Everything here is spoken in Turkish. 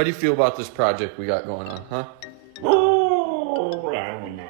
How do you feel about this project we got going on, huh? Oh, I don't know.